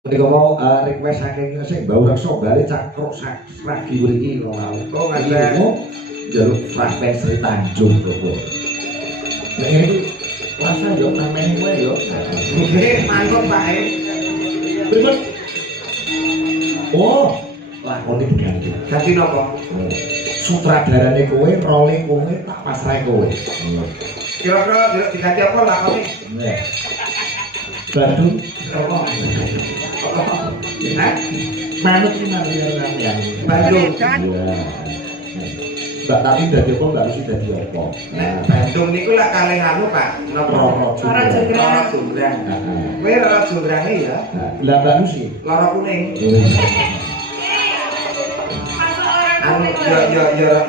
Ketika mau request saking sing Mbak Reksa bali cangkruk ragi mriki ora. Oh ngaten jaluk frekuensi Tanjung Bogor. Nek iki rasa yo namene kowe yo. Nggih, mantep Pak. Pripun? Oh, lakone diganti. Ganti napa? Sutradarane kowe, role kowe, tak pasrahe kowe. Kira-kira diganti apa lakone? Nggih. Bandung apa? Hah? Manut iki Maria sampeyan. Bandung. Iya. Mbak tapi dadi apa Mbak mesti dadi apa? Nah, Bandung niku lak kalih anu Pak, napa? Lara Jonggrang. Kowe lara Jonggrange ya? Lah Mbak Lucy. Lara kuning. Anu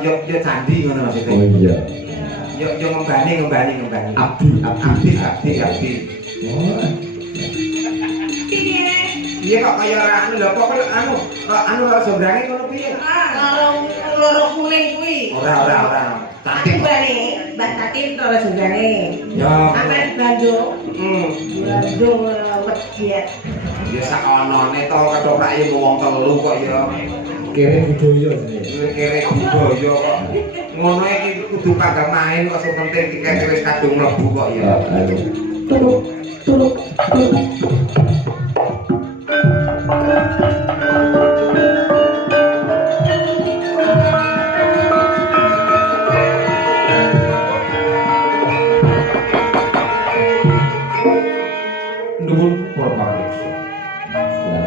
yo candi ngono maksudnya. Oh iya. Yo ngembani. Abdi. Oh. Iya kok kaya ora anu lho kok anu ora Jonggrange ngono piye? Loro kuning kuwi. Ora. Tapi bali Mbak Tatin ora Jonggrange. Ya. Sampeyan Bandung. Bandung wediet. Ya sak onone to kethoprake wong telu kok ya. Kere budaya jenenge. Kere budaya kok. Ngono iki kudu panggang main kok sing penting tiket wis kadung mlebu kok ya. Tuluk. Nuwun para pamirsa.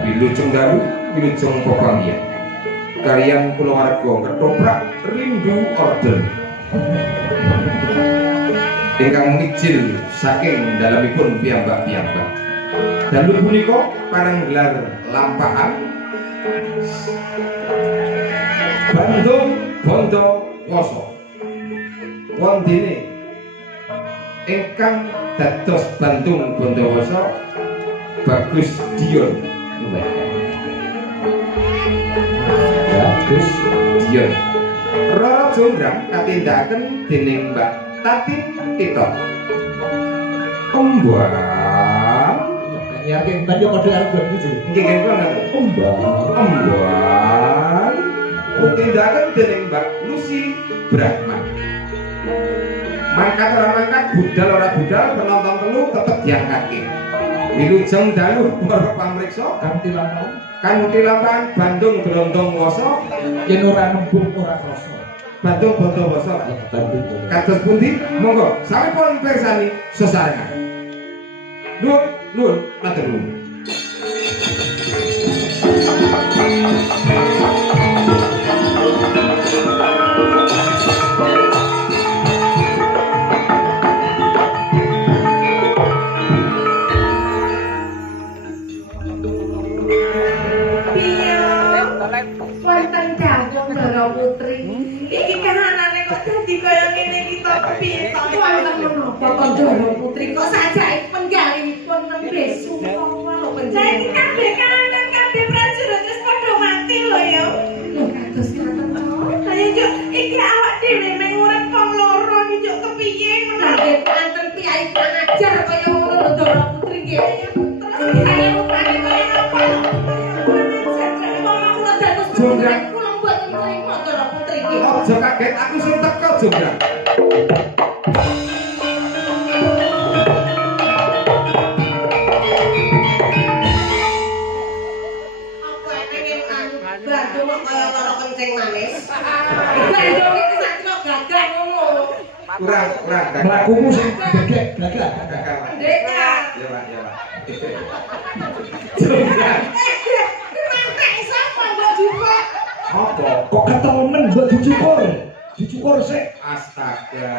Wilujeng dalu, wilujeng pepanggihan. Kaliyan kulawarga ketoprak rindu order. Ingkang mijil saking dalemipun piyambak-piyambak. Dalu punika panenggelar lampahan Bandung Bondo Woso. Wondene ingkang dados Bandung Bondowoso Bagus Dion. Bagus Dion. Rara Jonggrang katindakaken dening Mbak Tatin Tito. Ombang. Ya nggih banyu kode arep iki. Nggih ngono. Ombang. Tindakan dening Mbak Lucy Brahman. Mangkat ora mangkat, budal ora budal, penonton telu tetep diangkatke. Wilujeng dalu para pamriksa kanthi lampahan Bandung Grondong Woso yen ora nembung ora krasa. Bandung Bondo Woso. Kados pundi? Monggo sampun pirsani sesarengan. Nuwun, matur nuwun. Wonten Dawung Ndara Putri. Iki kahanane kok dadi kaya ngene iki to piye to wonten menapa kok Ndara Putri kok sajake penggalipun nembe sumpah lho penjara. Lah iki kabeh kahanan kabeh prajurit wis padha mati lho ya. Lho kados ngoten to. Ayo yo iki awak dhewe mung urip wong loro iki yo kepiye menawa anten piyai pengajar kaya ngono Ndara Putri nggih. Terus kaya rupane kaya apa? Jonggrang kula mboten trima Ndara Putri iki. Aja kaget aku sing teko Jonggrang. Apa eneng anu Bandung kok kaya lara kencing manis. Bandung iki sakno gagah ngono. Kurang. Mlakumu sing gagah. Pendekar. Ya Pak. Jonggrang. Apa? Kok ketemen buat dicukur sik. Astaga.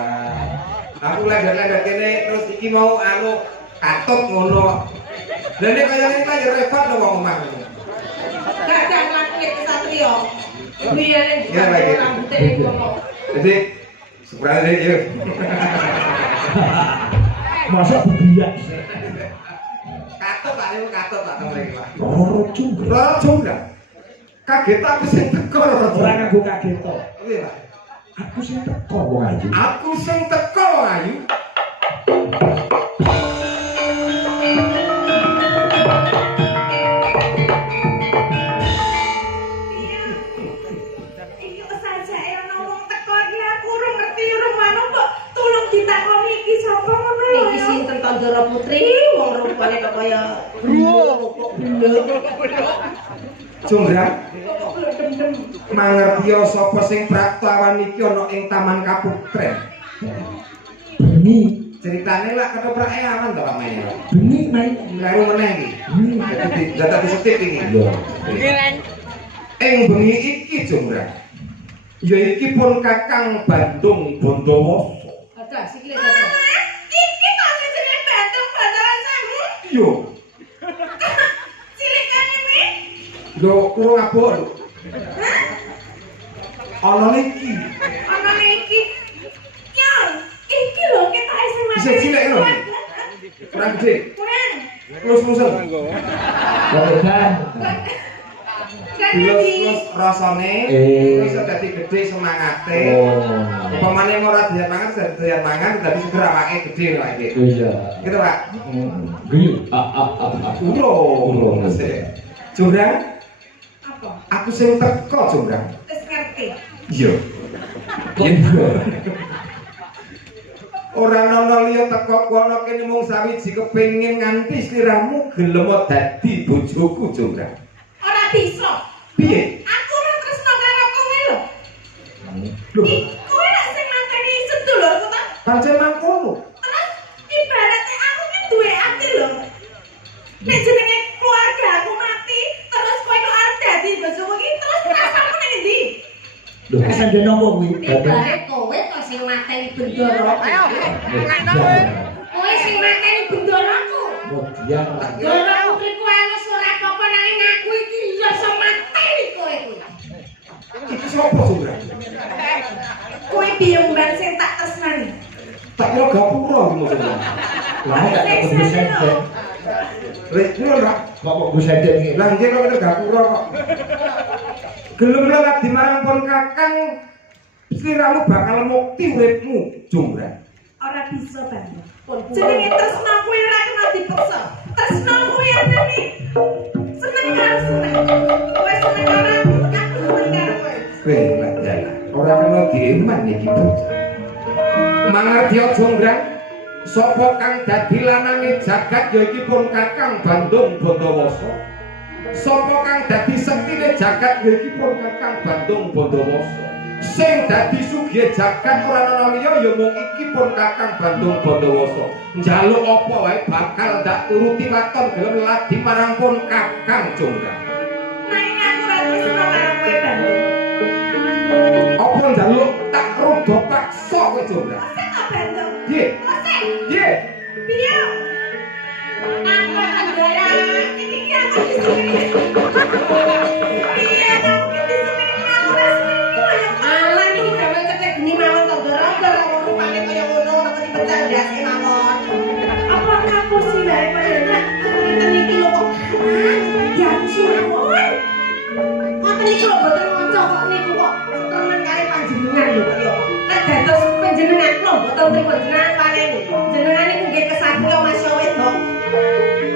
Aku lender-lender kene terus iki mau anu katut ngono. Lah nek kaya ngene kan ya repot lho wong omah. Gagah lakune kesatria. Biyane rambute ngono. Jadi sebenarnya ya. Masa bibiak sih. Katut Pak mriki Pak. Rara Jonggrang. Kaget aku sing teko ora nganggo kaget to. Piye, Pak? Aku sing teko wong ayu. Jonggrang mangertiya sapa sing praktawan iki ana ing Taman Kaputren. Beni, Ceritane lak ketoprake aman to Pak Mai. beni mai. Karo meneh iki. Dadi data disetip iki. Lho. Ing bengi iki Jonggrang. Ya iki pun Kakang Bandung Bondowoso. Ada sikile ada. Iki to sing jenenge Bandung Bondowoso. Yo, Cilikane kuwi. lho urung abot lho. Ana niki. Ana iki. Ya, iki lho ketoke sing mati. Bisa cilik lho. Kurang gede. Kurang. Lus-lusen. Kan. Lus-lus rasane iso dadi gede semangate. Oh. Upamane ora doyan mangan, doyan mangan dadi seger awake gede lho iki. Iya. Gitu, Pak. Gini. Urung. Jonggrang, Apa? aku sing teko Jonggrang. Wis ngerti. Iya. Iya. Ora ana liya teko kono kene mung sawiji kepengin nganti sliramu gelem dadi bojoku Jonggrang. Ora bisa. Piye? Aku ora tresno karo kowe lho. Lho, Kowe lak sing mateni sedulurku ta? pancen mangkono. Terus ibaratnya aku ki duwe ati lho. Nek jenenge keluarga aku mati, terus kowe kok arep dadi bojoku ki, terus rasamu ning ndi? Lho, kesan dene opo kuwi? Ibarat kowe kok sing mateni bendoro. Kowe sing mateni bendoroku. Dia Bendoro putriku ana surat apa nanging aku iki ya iso mateni kowe kuwi. Iki sapa Jonggrang? Kowe biyung-bang sing tak tresnani. Tak kira gapura iki maksudnya. lah tak kudu sendek. Rek, ngono ra? Kok kudu sendek iki? Lah nggih kok kena gapura kok. Gelem lewat di marang pon Kakang sliramu bakal mukti uripmu Jonggrang. Ora bisa banget. Jenenge tresna kuwi ora kena dipaksa. Tresna kuwi anane seneng karo seneng. Kowe seneng karo aku, aku seneng karo kowe. Weh, Mbak Jaya, ora kena dieman iki bocah. Mangartya Jonggrang, sapa kang dadi lanange jagat ya iki pun Kakang Bandung Bondowoso. Sapa kang dadi sektine jagat ya iki pun Kakang Bandung Bondowoso. Sing dadi sugih jagat ora ana liya ya mung iki pun Kakang Bandung Bondowoso. Njaluk apa wae bakal ndak turuti waton gelem ladi marang pun Kakang Jonggrang. Nanging aku ora tresna karo kowe Bandung. Apa njaluk tak rudo paksa kowe Jonggrang? Sing tak Bandung. Piye? Sing Piye? piye? Aku andara iki ki aku disini. Piye aku ki disini aku ora seneng koyo alah iki gawe cetek geni mawon to gara-gara rupane kaya ngono ora tadi bercandase mawon. Apa kamu sih bae padahal ngoten iki lho kok. Ya mawon. Ngoten iki lho boten ngoco kok niku kok temen kare panjenengan lho kaya. Nek dados panjenengan lho boten trimo jenengan paneni. Jenengan niku nggih kesatria Mas Wedok.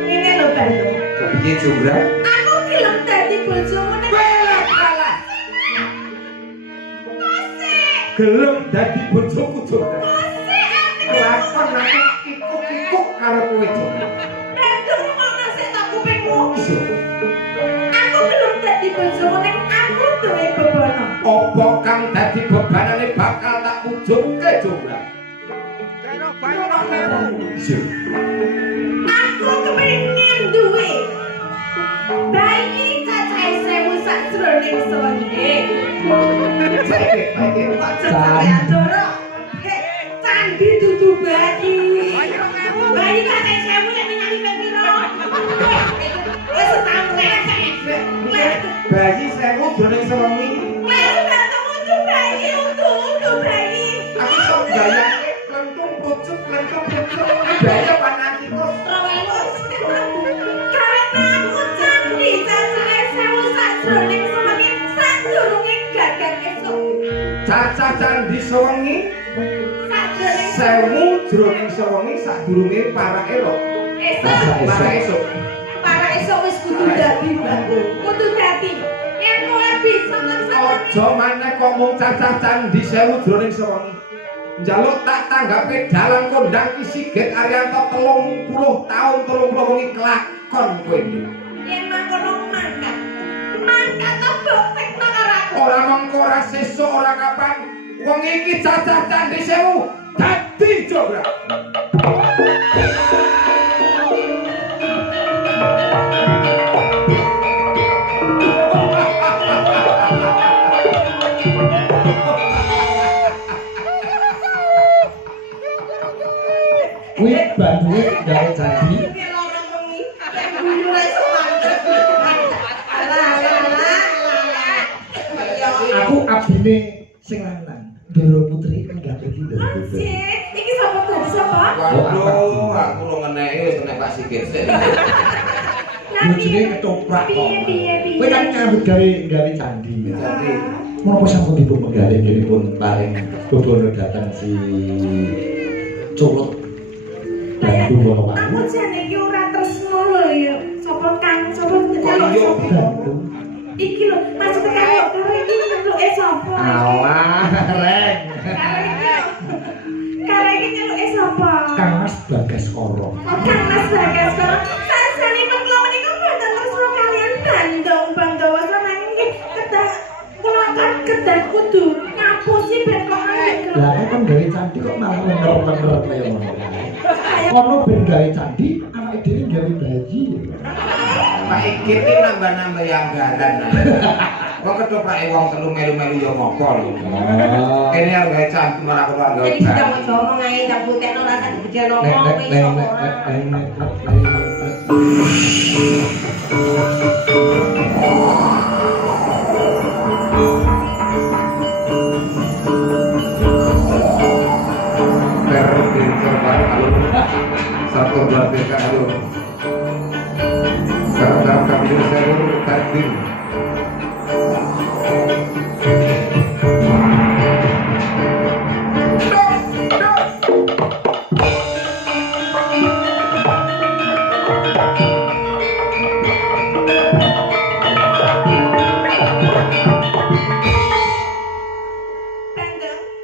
Ngene lho Bandung. Piye Jonggrang? Aku gelem dadi bojomu nek Alah. Gelem dadi bojoku Jonggrang. Lakon aku kikuk-kikuk karo kowe Jonggrang. Bandung kok ngasih tak kupingmu. Iya. Aku gelem dadi bojomu nek aku duwe bebono. Apa kang dadi bebanane bakal tak wujudke Jonggrang. Iya. Aku kepengin duwe bayi cacahe 1000 sakjroning sewengi. Saiki. Kok sampeyan ndoro? Candi dudu bayi. Bayi cacahe 1000 nek nyali ping piro? Wis setahun nek. Bayi 1000 jroning sewengi. Wis ketemu tuh bayi, untu bayi. Aku sok gaya lentung pucuk. Gaya pananti kok. Karena aku candi cacahe 1000 sakjroning sewengi sadurunge gagang esuk. Cacah candi sewengi. Sadurunge 1000 jroning sewengi sadurunge parake lho. esuk. Para esuk wis kudu dadi Bandung. Kudu dadi. Yen kowe bisa laksanakan Aja maneh kok mung cacah candi 1000 jroning sewengi. Njaluk tak tanggape dalang kondang Ki Sigit Ariyanto 30 taun 30 wengi kelakon kowe iki. sesuk ora kapan wong iki cacah Candhi Sewu dadi jograk. Kuwi bantuke gawe candi. Aku abine sing lanang. Doro Putri enggak iki Doro Putri. Iki sapa tadi sapa? Waduh, aku lu ngeneki wis kena Pak Sikit sik. Bojone ketoprak kok. Piye. Kowe kan nyambut gawe candi. Jadi Menapa sampun dipun menggalih dipun paring bobono dateng si Curut. Bantu ngono wae. Aku jane iki ora tresno lho ya. Sapa Kang? Sapa Bantu. iki lho, maksudnya karo iki nyeluke sapa? Alah, reng. Karo iki nyeluke sapa? Kang Mas Bagaskara. Kang Mas Bagaskara. Sasanipun kula menika mboten tresno kalian Bandung Bandawa nanging nggih kedah kula kan kedah kudu ngapusi ben kok Lah kan gawe candi kok malah menger-menger kaya ngono. Kono ben gawe candi, awake dhewe gawe bayi. Pak Ikit iki nambah-nambah yang gadan. Wong ketopake wong telu melu-melu ya ngopo lho. Kene arep gawe candi malah kok gawe. Jadi jangan ngomong ae ndang butekno rasa digedeno ngomong wis ora. Satu dua tiga alur. Sekarang kami serur takdir.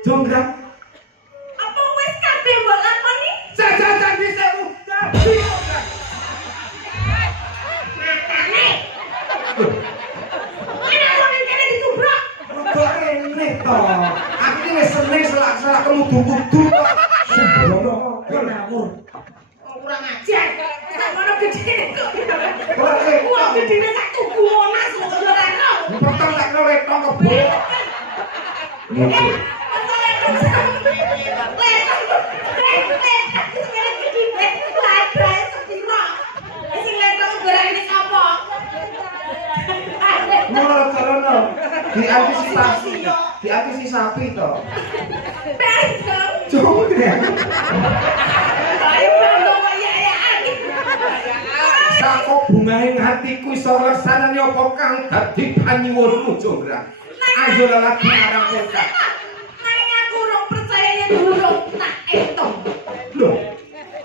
Jonggrang. Apa wis kabeh mbok lakoni? Cacah Candhi Sewu dadi jonggrang. Matane. Ana wong kene ditubrak. Kok rene to? Aku iki wis seneng selak-selak kemudu-mudu kok. Sembrono ngawur. Kurang ajar. Sak ngono gedene kok. Kok Wong gedene sak tuku onas kok ora ono. potong tak ketong kebo. Ngono diantisipasi to. Jonggrang. Sakok bungaing hatiku iso ngersanani apa kang dadi panyuwunmu Jonggrang. Ayo lelaki marang kota. Nang aku ora percaya yen durung tak etong. Lho,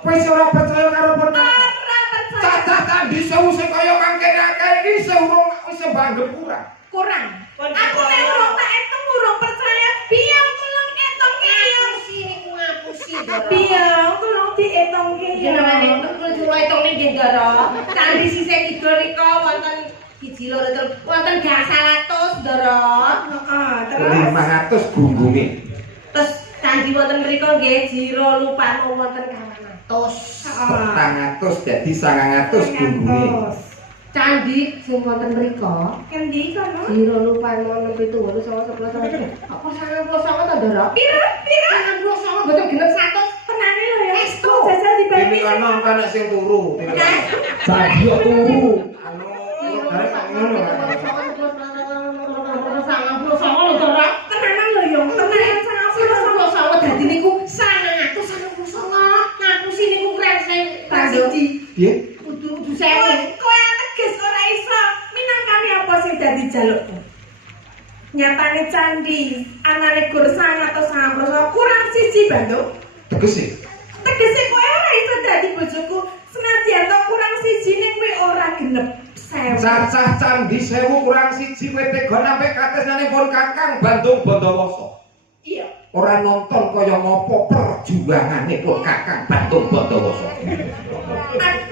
kowe iso ora percaya karo pena? Ora percaya. Cacah Candhi Sewu sing kaya mangkene akeh iki seurung wis banggep kurang. Kurang. Aku nek ora tak etong urung percaya. Biar tolong etong iki. Ngapusi. Biar tolong dietongke. Jenengane kudu etong ning Gendara. Candhi sisih kidul rika wonten siji loro terus wonten 100 Ndara. Heeh, terus 500 gunggunge. terus candhi wonten mriku nggih jiro lupan wonten 200. 400 dadi 900 gunggunge. Candhi sing wonten mriku endi kono? Jiro lupan wonten 7 11 apa 99 to Ndara? Pira? 99 boten genep 100. Tenane lho ya. Estu jajal dibayar. Ini kan ana sing turu. Candi kok turu. Anu, arek ngono. Tenanan lho yo, tenanan 99 dadi niku 999 ngapusi niku kreseng siji. Piye? Kudu sewu. Kowe ateges ora iso minangkani apa sing dadi jalukmu. Nyatane candhi anane gur 999 kurang siji Bandung. Tegese. Tegese kowe ora iso dadi bojoku senajan to kurang siji ning kowe ora genep 1000. Cacah Candhi Sewu kurang siji kowe tega nampik katresnanipun Kakang Bandung Bandawasa. Iya. Ora nonton kaya ngopo perjuanganipun Kakang Bandung Bandawasa.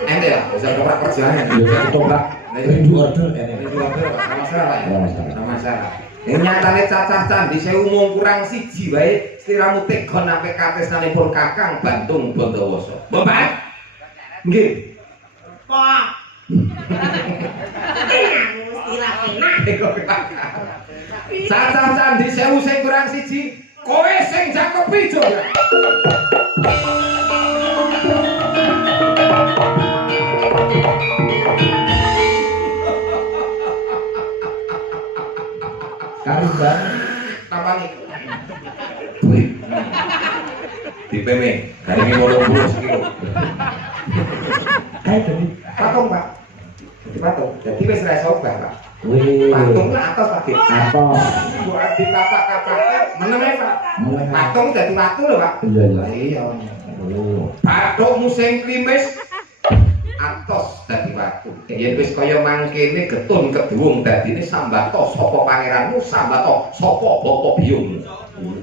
Ente lah, bisa ketoprak perjuangan. Ya ketoprak rindu order kene. Ini juga sama masalah ya. Sama masalah. Nyatane cacah candhi sewu mung kurang siji wae sliramu tega nampik katresnanipun Kakang Bantung Bandawasa. Bapak. Nggih. Pak. Cacah candhi sewu sing kurang siji, kowe sing jakepi Jogja. Kariban Tapani. Wih. Dipeme, garinge 80 kilo. kae dadi Patung, Pak. Jadi patung. Jadi wis ra iso obah, Pak. wih Patung lah atas, Pak. apa Buat di kapak-kapaknya meneng Pak. Meneng. Patung dadi watu lho, Pak. iya iya Iya. oh Bathukmu sing klimis atos dadi watu. Yen wis kaya mangkene getun keduwung dadine sambato sapa pangeranmu, sambato sapa bapa biyungmu.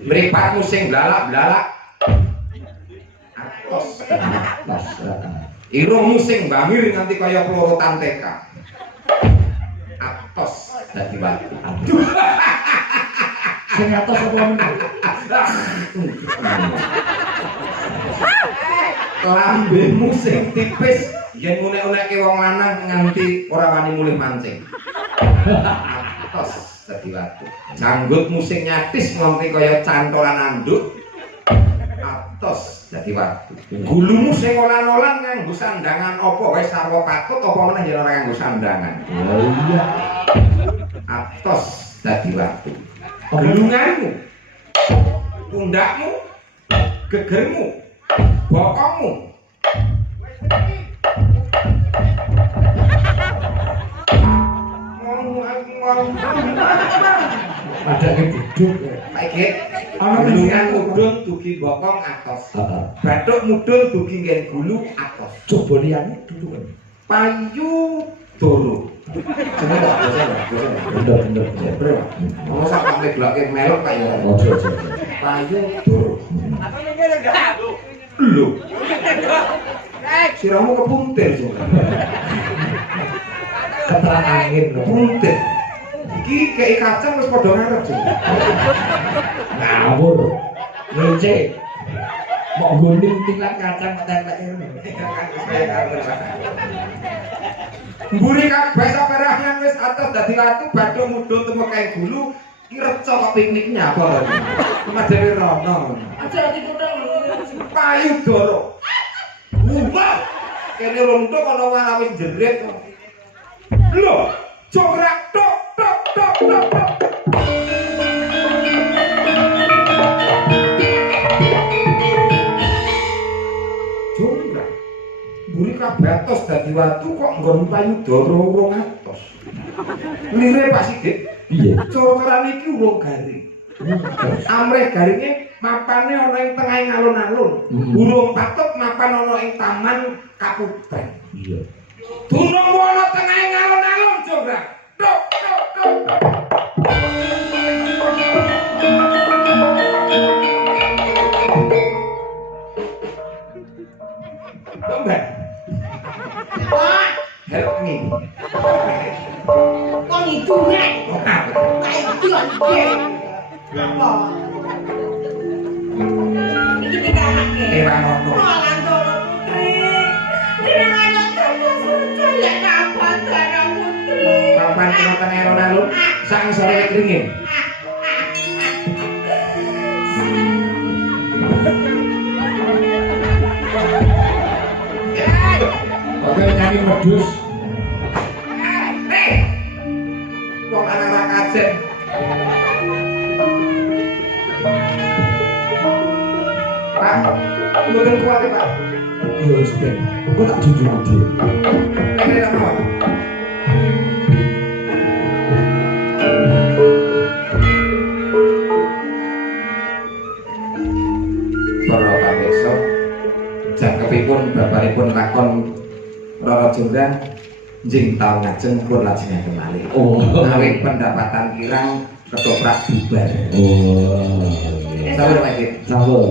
Mripatmu sing blalak-blalak atos. tas Irungmu sing mbamir nganti kaya plorotan TK. Atos dadi watu. sing atas apa meneh Lambemu sing tipis yen unek-uneke wong lanang nganti ora wani mulih mancing. Atos dadi watu. Janggutmu sing nyatis nganti kaya cantolan anduk. Atos dadi watu. Gulumu sing olan-olan nganggo sandangan apa wae sarwa patut apa meneh yen ora nganggo sandangan. oh iya Atos dadi watu. Gelunganmu, pundakmu, gegermu, bokongmu. padake duduk Saiki gelungan mudhun dugi bokong atos. Bathuk mudhun dugi nggen gulu atos. coba liyane duduk Payu doro. Jenenge kok bener bener Bro, mau sak sampe bloke melok Pak ya. ojo ojo Payu doro. Lho. Siramu kepuntir juga. keteran angin lho Puntir. Iki kei kacang wis padha ngarep juga. ngawur ngece mau guning tilang kacang tetek Mburi kabeh saperahyan wis atos dadi watu bathuk mudhun temu kae gulu ki reca kok pikniknya apa to. Cuma dhewe rono. Aja dipotong. Payu doro. Wah. Kene rontok ana wong wis jerit. Lho, jograk tok tok tok tok tok. Jograk. Mburi kabeh atos dadi watu kok nggon payu doro wong atos. Lire Pak Sigit. iya Cocoran iki wong garing. Amrih garinge mapane ana ing tengahing alun-alun. Burung patut mapan ana ing taman Kapupen. iya Durung ana tengahing alun-alun, Jograk. Tok tok tok. Mbak. Wah, help me. Kok ngidunge? Oh, apa? Kayak iki. Apa? Iki dikamake. Ora ngono. Malah Doro Putri. Dinane terus ya kapan Doro Putri. Kapan kena tengah alun-alun? Sang sore kringin. oke nyanyi medus Wong anak-anak kajen. Pak, mboten kuat ya, Pak. iya wis ben kok tak jujur dia Ini apa? Para pamirsa, jangkepipun bapakipun lakon Rara Jonggrang njing taun ngajeng pun lajengaken malih. oh Awit pendapatan kirang ketoprak bubar. oh Sabar Pak Git. sabar